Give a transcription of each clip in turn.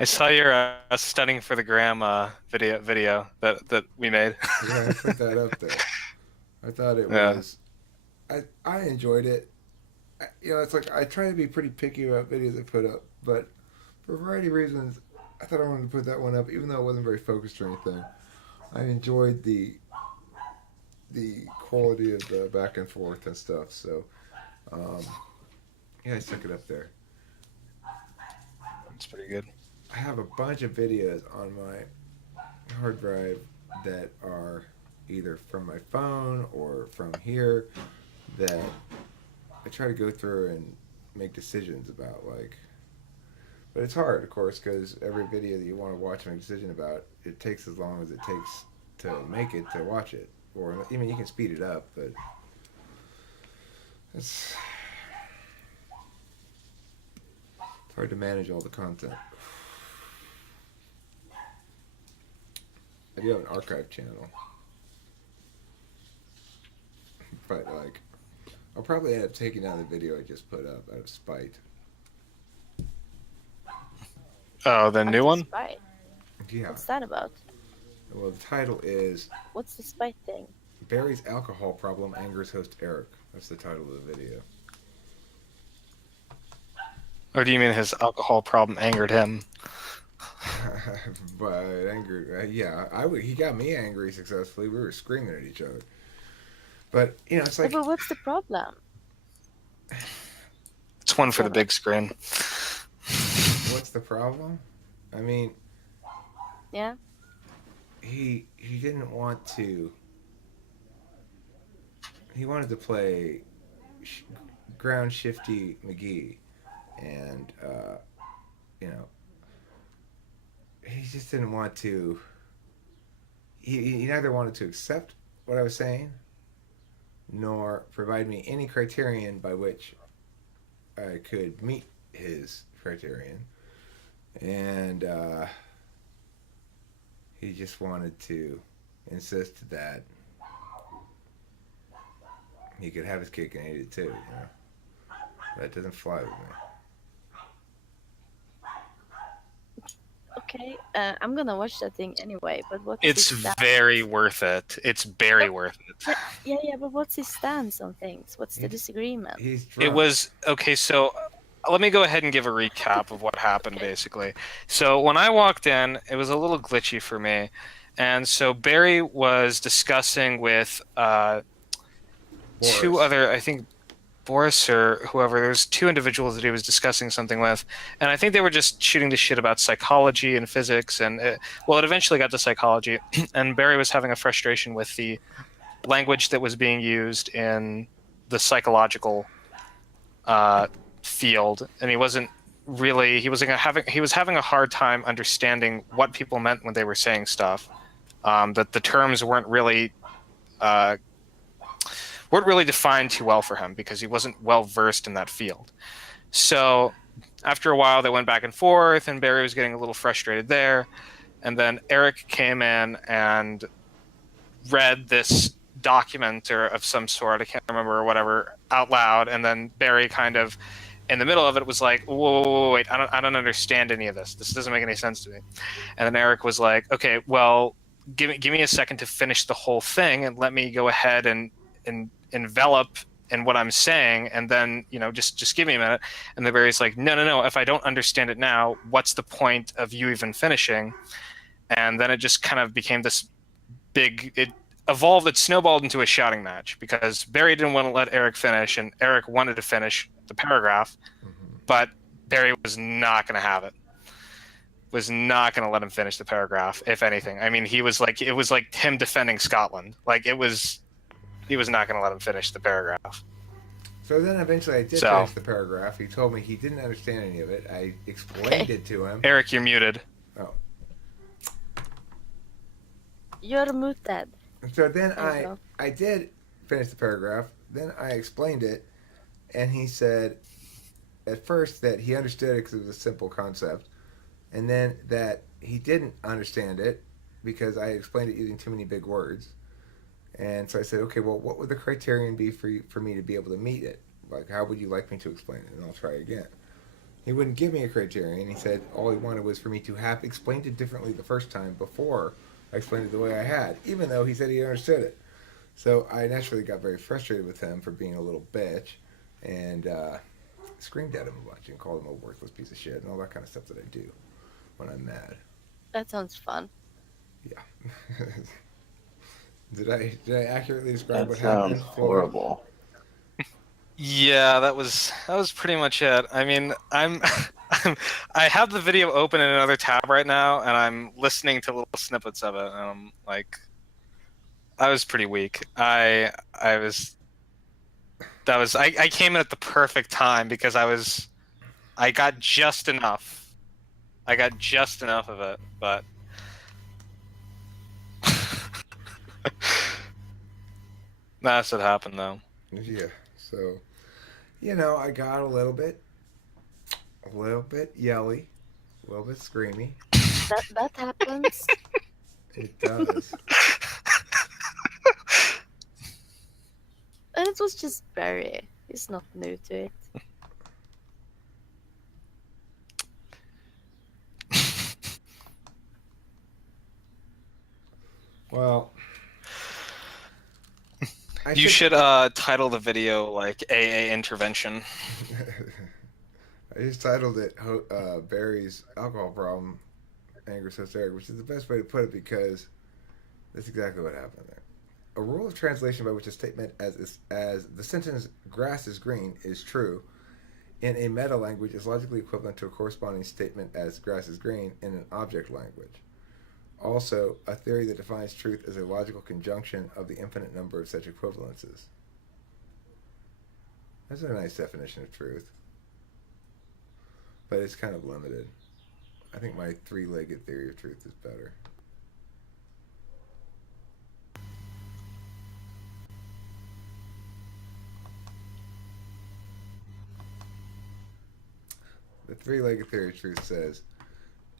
I saw your stunning for the gram video that we made. Yeah, I put that up there. I thought it Yeah. was. I enjoyed it. It's like I try to be pretty picky about videos I put up, but for a variety of reasons, I thought I wanted to put that one up, even though it wasn't very focused or anything. I enjoyed the quality of the back and forth and stuff. So um, yeah, I stuck it up there. It's pretty good. I have a bunch of videos on my hard drive that are either from my phone or from here that I try to go through and make decisions about. But it's hard, of course, because every video that you want to watch and make a decision about, it takes as long as it takes to make it to watch it. Or I mean, you can speed it up, but it's hard to manage all the content. I do have an archive channel, but I'll probably end up taking down the video I just put up out of spite. Oh, the new Out of one? spite. Yeah. What's that about? Well, the title is What's the spite thing? Barry's alcohol problem angers host Eric. That's the title of the video. Or do you mean his alcohol problem angered him? But angry, yeah, he got me angry successfully. We were screaming at each other. But it's Yeah, like, but what's the problem? It's one for the Shut up. big screen. what's the problem? I mean, Yeah? he didn't want to. He wanted to play ground shifty McGee, and you know, he just didn't want to. He neither wanted to accept what I was saying, nor provide me any criterion by which I could meet his criterion, and he just wanted to insist that he could have his cake and eat it too. That doesn't fly with me. Okay, I'm gonna watch that thing anyway, but what's It's his stance? very worth it. It's very worth it. Yeah, but what's his stance on things? What's the disagreement? He's It drunk. was okay, so let me go ahead and give a recap of what happened Okay. basically. So when I walked in, it was a little glitchy for me. And so Barry was discussing with two Boris. other, I think Boris or whoever, there's two individuals that he was discussing something with. And I think they were just shooting the shit about psychology and physics. And it eventually got to psychology. And Barry was having a frustration with the language that was being used in the psychological field, and he was having a hard time understanding what people meant when they were saying stuff. That the terms weren't really defined too well for him because he wasn't well versed in that field. So after a while, they went back and forth, and Barry was getting a little frustrated there. And then Eric came in and read this document or of some sort, I can't remember, or whatever, out loud, and then Barry kind of in the middle of it was like, whoa, wait, I don't understand any of this. This doesn't make any sense to me. And then Eric was like, okay, well, give me a second to finish the whole thing and let me go ahead and envelop in what I'm saying, and then just give me a minute. And then Barry's like, no, if I don't understand it now, what's the point of you even finishing? And then it just kind of became this it snowballed into a shouting match because Barry didn't want to let Eric finish, and Eric wanted to finish the paragraph, but Barry was not going to have it. Was not going to let him finish the paragraph, if anything. I mean, it was like him defending Scotland. He was not going to let him finish the paragraph. So then eventually I did finish the paragraph. He told me he didn't understand any of it. I explained it to him. Eric, you're muted. Oh. You're muted. So then There you go. I did finish the paragraph. Then I explained it, and he said at first that he understood it because it was a simple concept, and then that he didn't understand it because I explained it using too many big words. And so I said, okay, well, what would the criterion be for me to be able to meet it? Like, how would you like me to explain it? And I'll try again. He wouldn't give me a criterion. He said all he wanted was for me to have explained it differently the first time before I explained it the way I had, even though he said he understood it. So I naturally got very frustrated with him for being a little bitch, and screamed at him a bunch and called him a worthless piece of shit and all that kind of stuff that I do when I'm mad. That sounds fun. Yeah. did I accurately describe That what sounds happened, Floyd? horrible. Yeah, that was pretty much it. I mean, I have the video open in another tab right now, and I'm listening to little snippets of it, and I'm like, I was pretty weak. I was that was I came in at the perfect time because I got just enough. I got just enough of it, but that's what happened though. Yeah. So, I got a little bit yelly, a little bit screamy. That happens. It does. And it was just Barry. He's not new to it. Well, I You think should title the video like AA intervention. I just titled it Barry's Alcohol Problem, Anger So Hysteric, which is the best way to put it because that's exactly what happened there. A rule of translation by which a statement as the sentence "grass is green" is true in a meta language is logically equivalent to a corresponding statement as "grass is green" in an object language. Also, a theory that defines truth as a logical conjunction of the infinite number of such equivalences. That's a nice definition of truth, but it's kind of limited. I think my three-legged theory of truth is better. The three-legged theory of truth says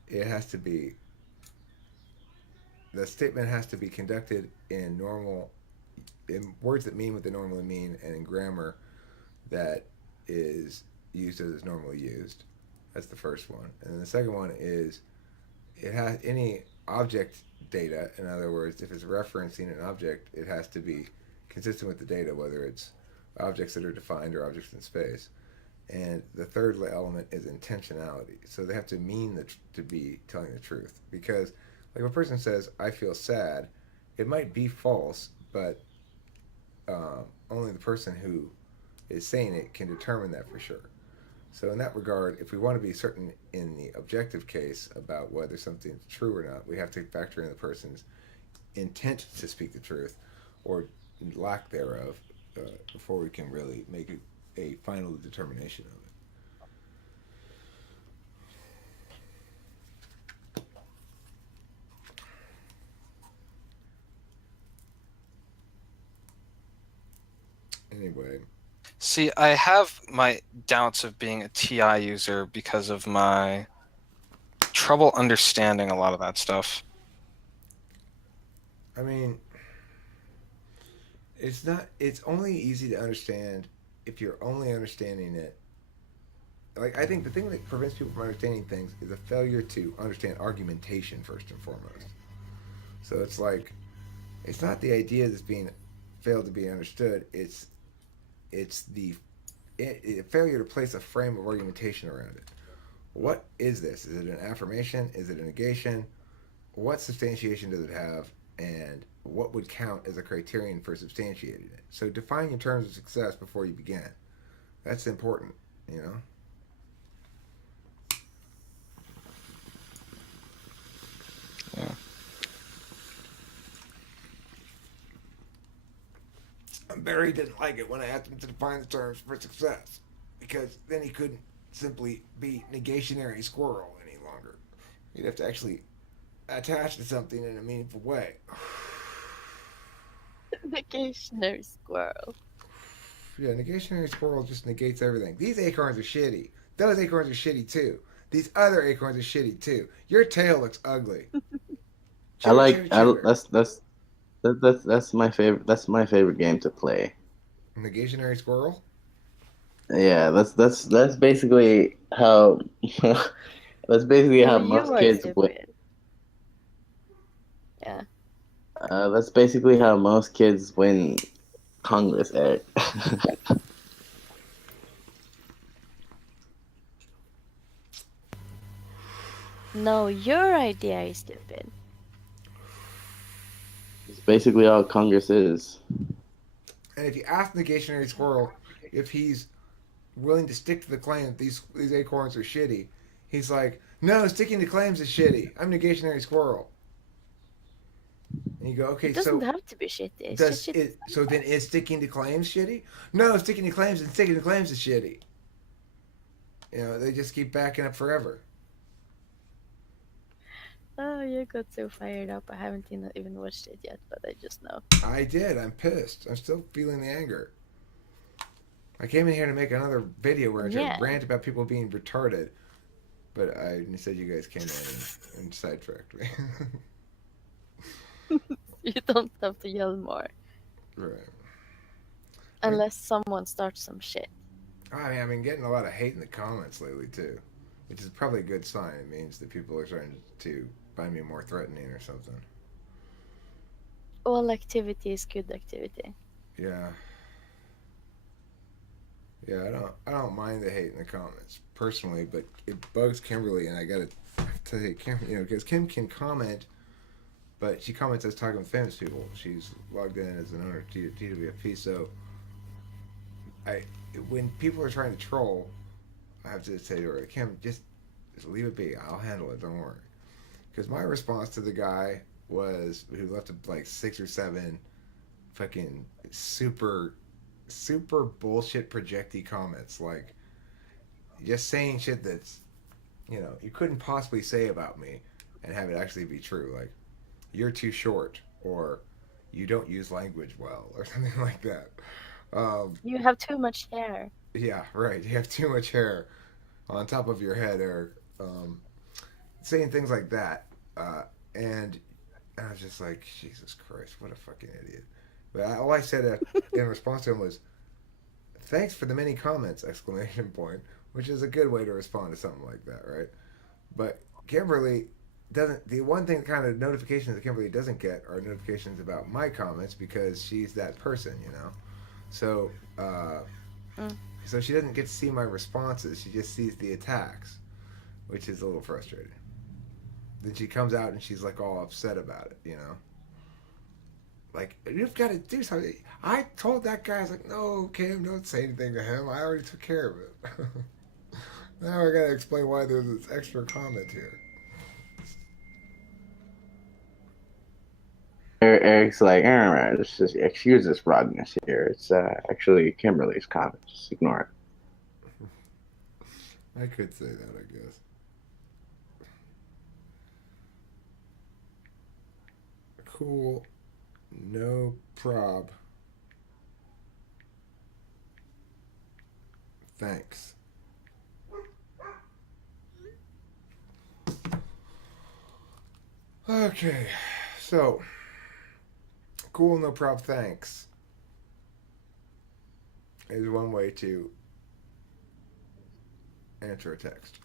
it has to be the statement has to be conducted in words that mean what they normally mean and in grammar that is used as it's normally used. That's the first one. And then the second one is it has any object data. In other words, if it's referencing an object, it has to be consistent with the data, whether it's objects that are defined or objects in space. And the third element is intentionality. So they have to mean to be telling the truth. Because, like, if a person says, "I feel sad," it might be false, but only the person who is saying it can determine that for sure. So in that regard, if we want to be certain in the objective case about whether something's true or not, we have to factor in the person's intent to speak the truth or lack thereof before we can really make a final determination of it. Anyway, See, I have my doubts of being a TI user because of my trouble understanding a lot of that stuff. I mean, it's only easy to understand if you're only understanding it. Like, I think the thing that prevents people from understanding things is a failure to understand argumentation first and foremost. So it's like, it's not the idea that's being failed to be understood. It's the failure to place a frame of argumentation around it. What is this? Is it an affirmation? Is it a negation? What substantiation does it have? And what would count as a criterion for substantiating it? So define your terms of success before you begin. That's important, you know? Yeah. Barry didn't like it when I asked him to define the terms for success because then he couldn't simply be negationary squirrel any longer. He'd have to actually attach to something in a meaningful way. Vacationary squirrel. Yeah, negationary squirrel just negates everything. These acorns are shitty. Those acorns are shitty too. These other acorns are shitty too. Your tail looks ugly. I like Chither. that's my favorite. That's my favorite game to play. Negationary squirrel. Yeah, that's basically how that's basically how No, you most are kids win. stupid. Yeah. That's basically how most kids win Congress, Eric. No, your idea is stupid. It's basically all Congress is. And if you ask the Negationary Squirrel if he's willing to stick to the claim that these acorns are shitty, he's like, no, sticking to claims is shitty. I'm Negationary Squirrel. And you go, It okay, doesn't so have to be shitty. It's just does shitty. it? So then is sticking to claims shitty? No, sticking to claims and sticking to claims is shitty. You know, they just keep backing up forever. Oh, you got so fired up. I haven't even watched it yet, but I just know. I did. I'm pissed. I'm still feeling the anger. I came in here to make another video where I Yeah. rant about people being retarded, but I said you guys came in and sidetracked me. You don't have to yell more. Right. Unless someone starts some shit. I mean, I've been getting a lot of hate in the comments lately too, which is probably a good sign. It means that people are starting to find me more threatening or something. All activity is good activity. Yeah. Yeah, I don't mind the hate in the comments personally, but it bugs Kimberly, and I gotta tell you, Kim, because Kim can comment, but she comments as talking with famous people. She's logged in as an owner of TWFP, so I when people are trying to troll, I have to say to her, Kim, just leave it be. I'll handle it. Don't worry. Because my response to the guy was who left like 6 or 7 fucking super bullshit projecty comments, like just saying shit that's you couldn't possibly say about me and have it actually be true, like you're too short or you don't use language well or something like that. You have too much hair. Yeah, right, you have too much hair on top of your head, or saying things like that, and I was just like, Jesus Christ, what a fucking idiot. But all I said in response to him was, thanks for the many comments, exclamation point, which is a good way to respond to something like that, right? But Kimberly doesn't, the one thing kind of notifications that Kimberly doesn't get are notifications about my comments because she's that person, So, Mm. so she doesn't get to see my responses. She just sees the attacks, which is a little frustrating. Then she comes out and she's like all upset about it. Like, you've got to do something. I told that guy, I was like, no, Kim, don't say anything to him. I already took care of it. Now I got to explain why there's this extra comment here. Eric's like, just excuse this broadness here. It's actually Kimberly's comment. Just ignore it. I could say that, I guess. Cool. No prob. Thanks. Okay, so cool, no prob, thanks is one way to answer a text.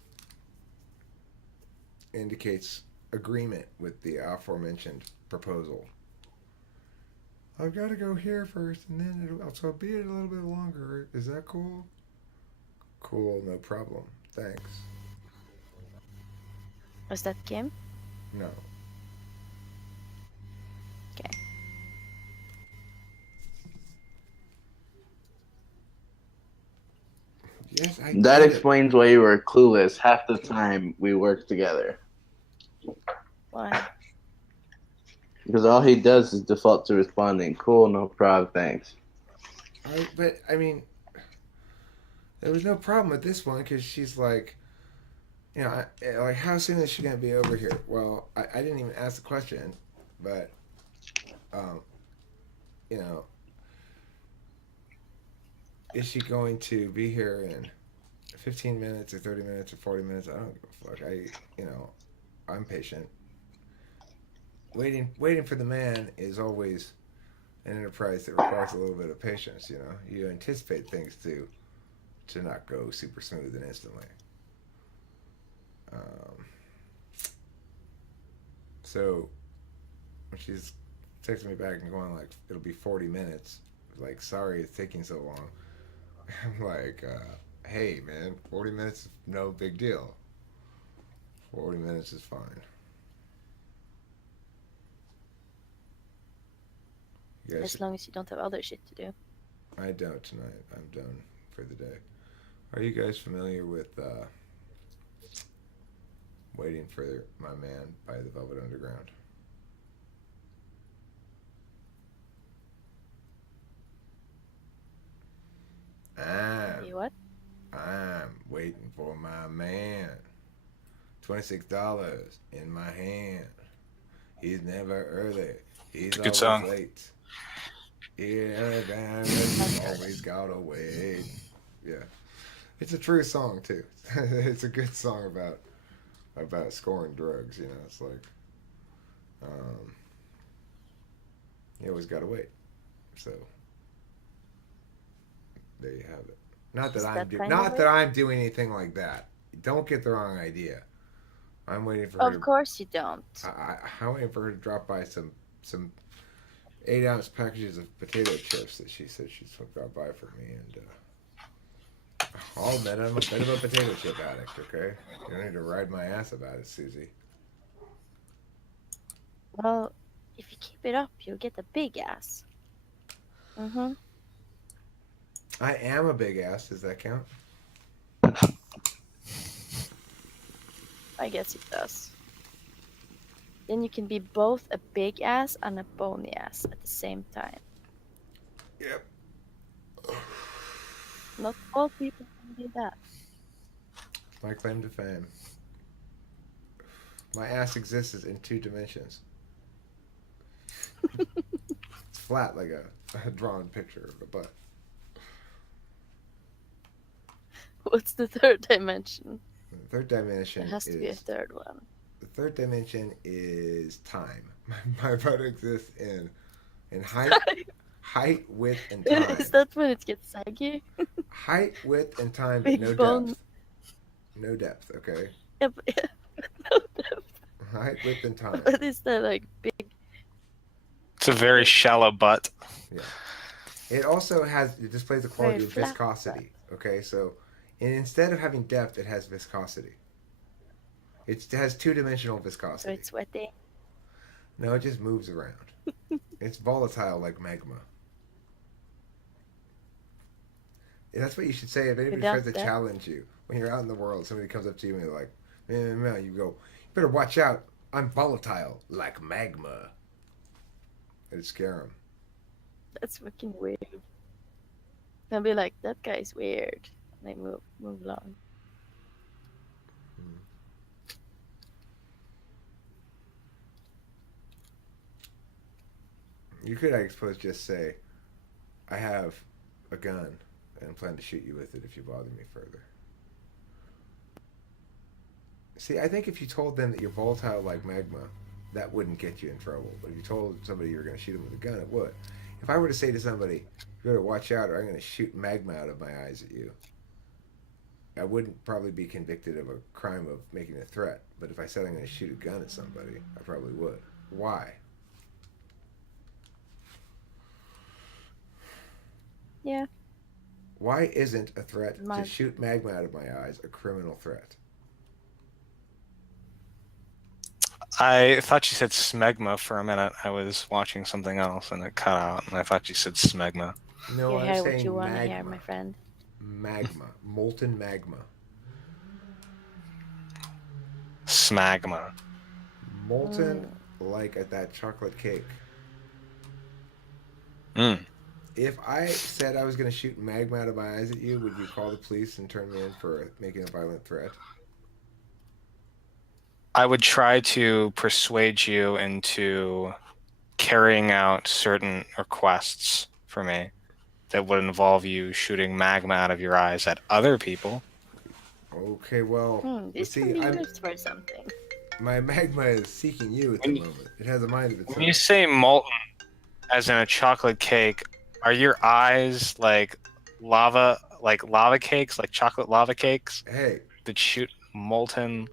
Indicates agreement with the aforementioned proposal. I've got to go here first, and then so I'll be it a little bit longer. Is that cool? Cool, no problem. Thanks. Was that Kim? No. Okay. Yes, I That get explains why you were clueless half the time we worked together. Why? Because all he does is default to responding, cool, no problem, thanks. But I mean, there was no problem with this one because she's like, like, how soon is she gonna be over here? Well, I didn't even ask the question, but, um, you know, is she going to be here in 15 minutes or 30 minutes or 40 minutes? I don't give a fuck. I'm patient. Waiting for the man is always an enterprise that requires a little bit of patience. You anticipate things to to not go super smooth and instantly. So when she's texting me back and going like, it'll be 40 minutes. Like, sorry it's taking so long. I'm like, hey man, 40 minutes is no big deal. 40 minutes is fine. You guys, As long as you don't have other shit to do. I don't tonight. I'm done for the day. Are you guys familiar with Waiting for My Man by the Velvet Underground? What? I'm waiting for my man. $26 in my hand. He's never early. He's It's a good always song. late. Yeah, he's always gotta wait. Yeah, it's a true song too. It's a good song about scoring drugs. You know, it's like you always gotta wait. So there you have it. Not that Is I'm that do- kind not of that it? I'm doing anything like that. Don't get the wrong idea. I'm waiting for her. Of course you don't. I'm waiting for her to drop by some 8-ounce packages of potato chips that she said she's dropped by for me, and I'll admit I'm a bit of a potato chip addict. Okay, you don't need to ride my ass about it, Susie. Well, if you keep it up, you'll get a big ass. Mm-hmm. I am a big ass. Does that count? I guess it does. Then you can be both a big ass and a bony ass at the same time. Yep. Not all people can do that. My claim to fame. My ass exists in 2 dimensions. It's flat like a drawn picture of a butt. What's the third dimension? The third dimension There has to be a third one. the third dimension is time. My butt exists in height, width, and time. Is that when it gets saggy? Height, width, and time, but Big no bone. depth. No depth. Okay. Yeah, but- no depth. Height, width, and time. What is that like big? It's a very shallow butt. Yeah. It also it displays the quality Very of flat viscosity. Okay, so instead of having depth, it has viscosity. It has 2-dimensional So viscosity. it's sweaty. No, it just moves around. It's volatile like magma. That's what you should say if anybody Without tries to that- challenge you. When you're out in the world, somebody comes up to you and they're like, you go, you better watch out. I'm volatile like magma. It'd scare them. That's fucking weird. They'll be like, that guy's weird. And they move along. You could, I suppose, just say, I have a gun and plan to shoot you with it if you bother me further. See, I think if you told them that you're volatile like magma, that wouldn't get you in trouble. But if you told somebody you were going to shoot them with a gun, it would. If I were to say to somebody, you better watch out or I'm going to shoot magma out of my eyes at you, I wouldn't probably be convicted of a crime of making a threat. But if I said I'm going to shoot a gun at somebody, I probably would. Why? Yeah. Why isn't a threat My- to shoot magma out of my eyes a criminal threat? I thought you said smegma for a minute. I was watching something else and it cut out, and I thought you said smegma. No, You I'm hear what saying you want to magma. hear, my friend. Magma. Molten magma. Smagma. Molten like at that chocolate cake. Mm. If I said I was going to shoot magma out of my eyes at you, would you call the police and turn me in for making a violent threat? I would try to persuade you into carrying out certain requests for me that would involve you shooting magma out of your eyes at other people. Okay, well, This see, can be used for something. my magma is seeking you at the When you- moment. It has a mind of its When own. you say molten, as in a chocolate cake, are your eyes like lava, like lava cakes, like chocolate lava cakes Hey, that shoot molten.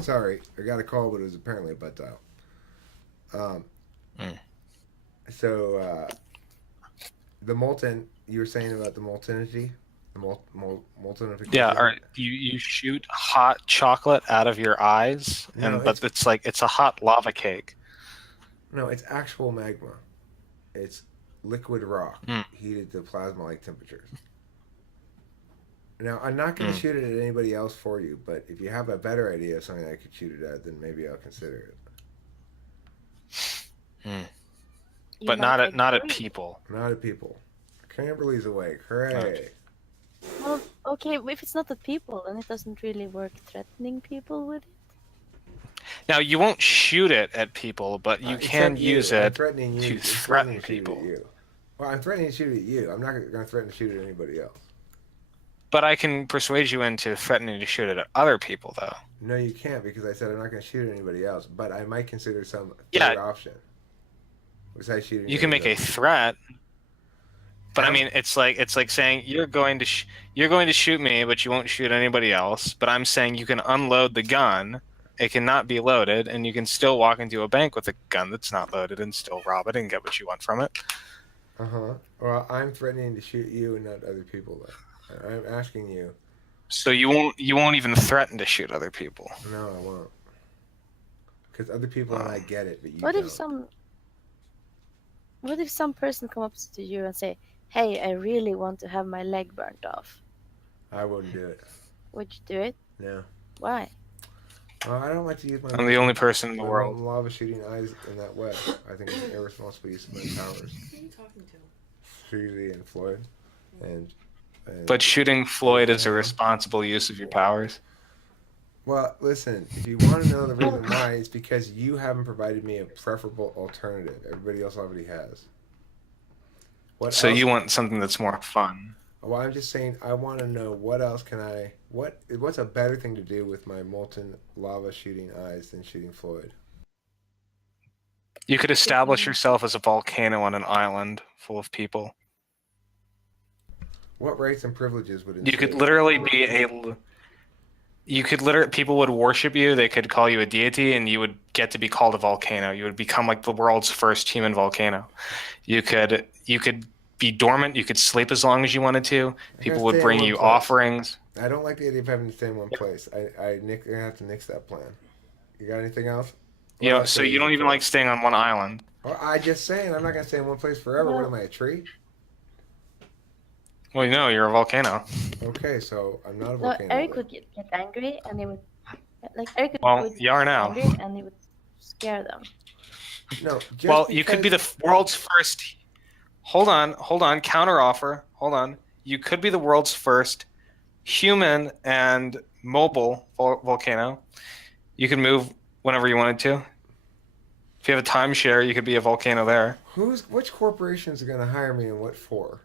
sorry, I got a call, but it was apparently a butt dial. Mm. So the molten, you were saying about the moltenity, the moltenification. Yeah, or you shoot hot chocolate out of your eyes, No, but it's like it's a hot lava cake. No, it's actual magma. It's liquid rock Mm. heated to plasma-like temperatures. Now, I'm not going to Mm. shoot it at anybody else for you, but if you have a better idea of something I could shoot it at, then maybe I'll consider it. Mm. You But might not at agree. people. Not at people. Kimberly's awake. Hooray! Okay. Well, okay, if it's not at people, then it doesn't really work threatening people with it. Now you won't shoot it at people, but you can Except you. use I'm it threatening you. to It's threaten threatening to shoot people. at you. Well, I'm threatening to shoot at you. I'm not going to threaten to shoot at anybody else. But I can persuade you into threatening to shoot it at other people, though. No, you can't because I said I'm not going to shoot at anybody else. But I might consider some Yeah. third option. Besides shooting. You can make a threat, but I How- mean, it's like saying you're going to shoot me, but you won't shoot anybody else. But I'm saying you can unload the gun. It cannot be loaded, and you can still walk into a bank with a gun that's not loaded and still rob it and get what you want from it. Well, I'm threatening to shoot you and not other people. Though. I'm asking you. So you won't even threaten to shoot other people. No, I won't. Because other people and I get it, but you What don't. if some person comes up to you and say, "Hey, I really want to have my leg burnt off." I wouldn't do it. Would you do it? No. Why? Well, I don't like to use my. I'm the only person in the my world. lava shooting eyes in that way. I think it's an irresponsible use of my powers. Who are you talking to? Susie and Floyd, and But shooting Floyd is a responsible use of your powers. well, listen. If you want to know the reason why, it's because you haven't provided me a preferable alternative. Everybody else already has. What So else? you want something that's more fun. Well, I'm just saying. I want to know what else can I. What's a better thing to do with my molten lava shooting eyes than shooting Floyd? You could establish yourself as a volcano on an island full of people. What rights and privileges would You could ensue? literally be people would worship you, they could call you a deity, and you would get to be called a volcano. You would become like the world's first human volcano. You could be dormant, you could sleep as long as you wanted to. People would stay in bring one you place. offerings. I don't like the idea of having to stay in one place. I'm gonna have to nix that plan. You got anything else? You know, so you don't even like staying on one island. Well, I just saying I'm not gonna stay in one place forever. No. What am I, a tree? Well, you know, you're a volcano. Okay, so I'm not a No, volcano. Eric would get angry, and he would Well, would you are get now. angry, and he would scare them. No, just Well, you could be the because- world's first. Hold on. Counteroffer. Hold on. You could be the world's first human and mobile volcano. You could move whenever you wanted to. If you have a timeshare, you could be a volcano there. Which corporations are gonna hire me and what for?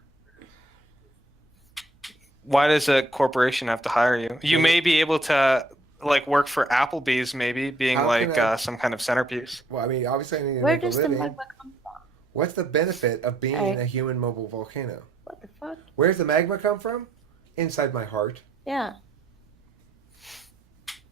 Why does a corporation have to hire you? You may be able to like work for Applebee's, maybe being How like can I- some kind of centerpiece. Well, I mean, obviously I need to Where make a does the living. magma come from? What's the benefit of being Eric. a human mobile volcano? What the fuck? Where's the magma come from? Inside my heart. Yeah.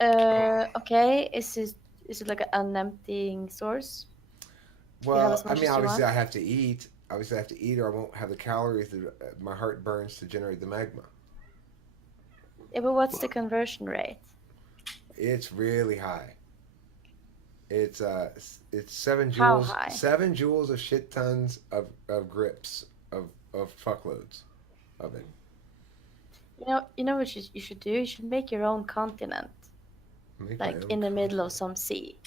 Okay. Is it like an unemptying source? have Well, as I much mean, as you obviously want? I have to eat. Obviously, I have to eat, or I won't have the calories that my heart burns to generate the magma. Yeah, but what's the conversion rate? It's really high. It's 7 How joules. high? 7 joules of shit tons of grips of fuckloads of it. You know what you should do? You should make your own continent, Make my like own in the middle continent. of some sea.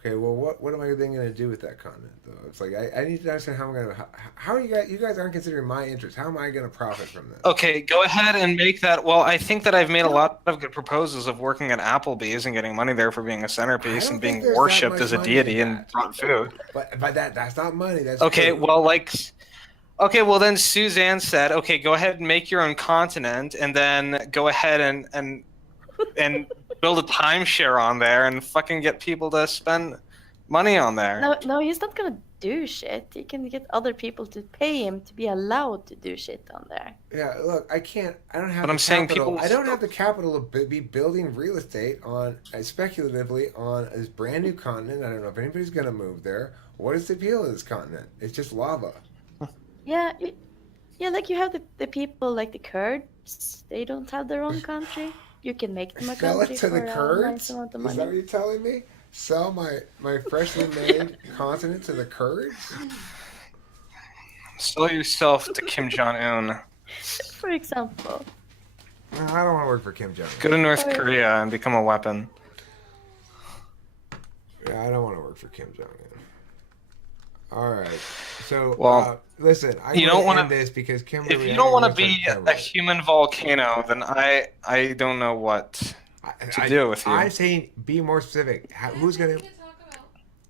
Okay, well, what am I then going to do with that continent though? It's like I need to understand how I'm going to. How are you guys aren't considering my interests? How am I going to profit from this? Okay, go ahead and make that. Well, I think that I've made a lot of good proposals of working at Applebee's and getting money there for being a centerpiece don't and think being there's that worshipped much as a money deity in and that. brought food. But that's not money. That's Okay, food. well, okay, well then Suzanne said, okay, go ahead and make your own continent, and then go ahead and build a timeshare on there and fucking get people to spend money on there. No, he's not gonna do shit. He can get other people to pay him to be allowed to do shit on there. Yeah, look, I can't. I don't have But the I'm saying capital. people I don't still, have the capital to be building real estate on speculatively on this brand new continent. I don't know if anybody's gonna move there. What is the appeal of this continent? It's just lava. Yeah, yeah, like you have the people like the Kurds. They don't have their own country. You can make them a Sell it country to the for a nice Kurds? amount of Is that what money. you're telling me? Sell my freshly made continent to the Kurds? sell yourself to Kim Jong Un. For example. No, I don't want to work for Kim Jong. Go to North Or- Korea and become a weapon. Yeah, I don't want to work for Kim Jong Un. All right. So, Well, listen, I you don't want want to to. end this because Kimberly. If you I don't want to wanna start be a Kimberly. human volcano, then I don't know what to do with you. I'm saying be more specific. Who's gonna? Nothing to talk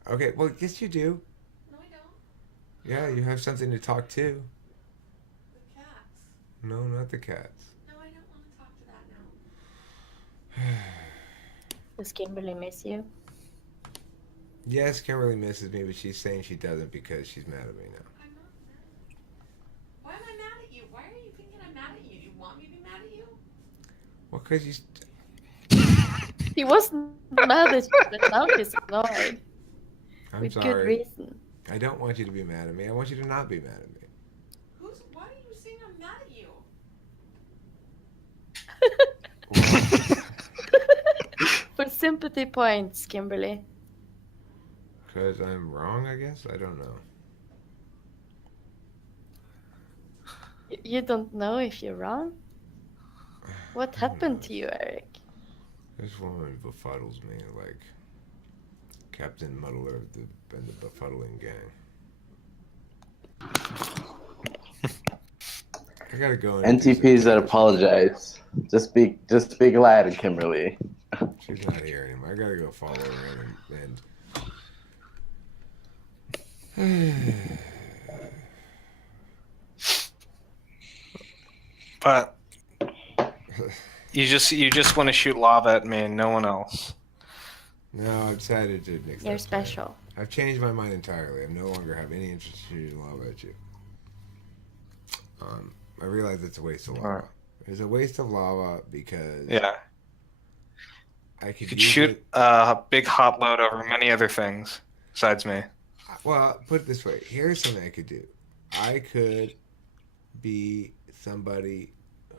about. Okay. Well, yes, you do. No, I don't. Yeah, you have something to talk to. The cats. No, not the cats. No, I don't want to talk to that now. Does Kimberly miss you? Yes, Kimberly misses me, but she's saying she doesn't because she's mad at me now. I'm not mad. Why am I mad at you? Why are you thinking I'm mad at you? Do you want me to be mad at you? Well, because you. He wasn't mad at you, but now he's annoyed. I'm With good sorry. reason. I don't want you to be mad at me. I want you to not be mad at me. Why are you saying I'm mad at you? For sympathy points, Kimberly. Because I'm wrong, I guess? I don't know. You don't know if you're wrong? What happened to you, Eric? This woman befuddles me like Captain Muddler of the Befuddling Gang. I gotta go. NTPs that apologize. Just be glad, Kimberly. She's not here anymore. I gotta go follow her and But you just want to shoot lava at me and no one else. No, I've decided to nix You're that plan. special. I've changed my mind entirely. I no longer have any interest in shooting lava at you. I realize it's a waste of lava. Alright. It's a waste of lava because Yeah, I could you could use shoot it. a big hot load over many other things besides me. Well, put it this way. Here's something I could do. I could be somebody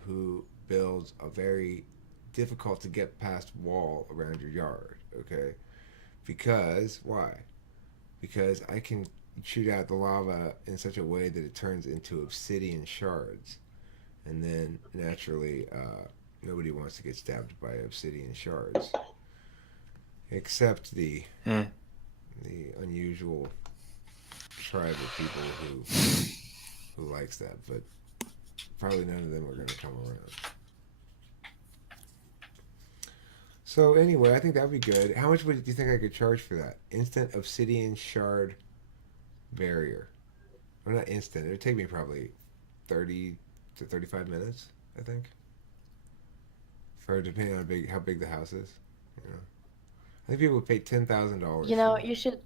who builds a very difficult to get past wall around your yard, okay? Because, why? Because I can shoot out the lava in such a way that it turns into obsidian shards. And then, naturally, nobody wants to get stabbed by obsidian shards. Except the unusual tribe of people who likes that, but probably none of them are going to come around. So anyway, I think that would be good. How much do you think I could charge for that? Instant obsidian shard barrier. Well, not instant. It would take me probably 30 to 35 minutes, I think. For depending on how big the house is. You know, I think people would pay $10,000. You know, you should.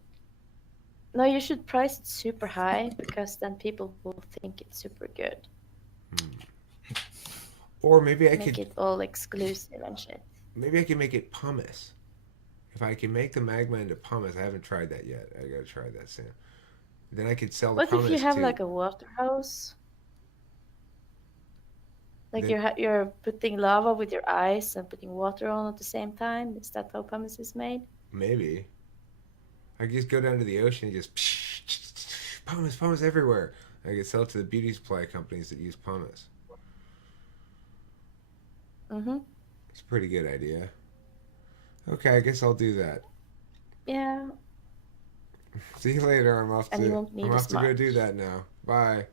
No, you should price it super high because then people will think it's super good. Or maybe I Make could. it all exclusive and shit. Maybe I can make it pumice. If I can make the magma into pumice, I haven't tried that yet. I gotta try that soon. Then I could sell the What pumice if you have to. like a water hose? Like Then- you're putting lava with your ice and putting water on at the same time. Is that how pumice is made? Maybe. I could just go down to the ocean and just pumice everywhere. I could sell it to the beauty supply companies that use pumice. Mm-hmm. It's a pretty good idea. Okay, I guess I'll do that. Yeah. See you later. I'm off And you to won't need I'm as off to go much. do that now. Bye.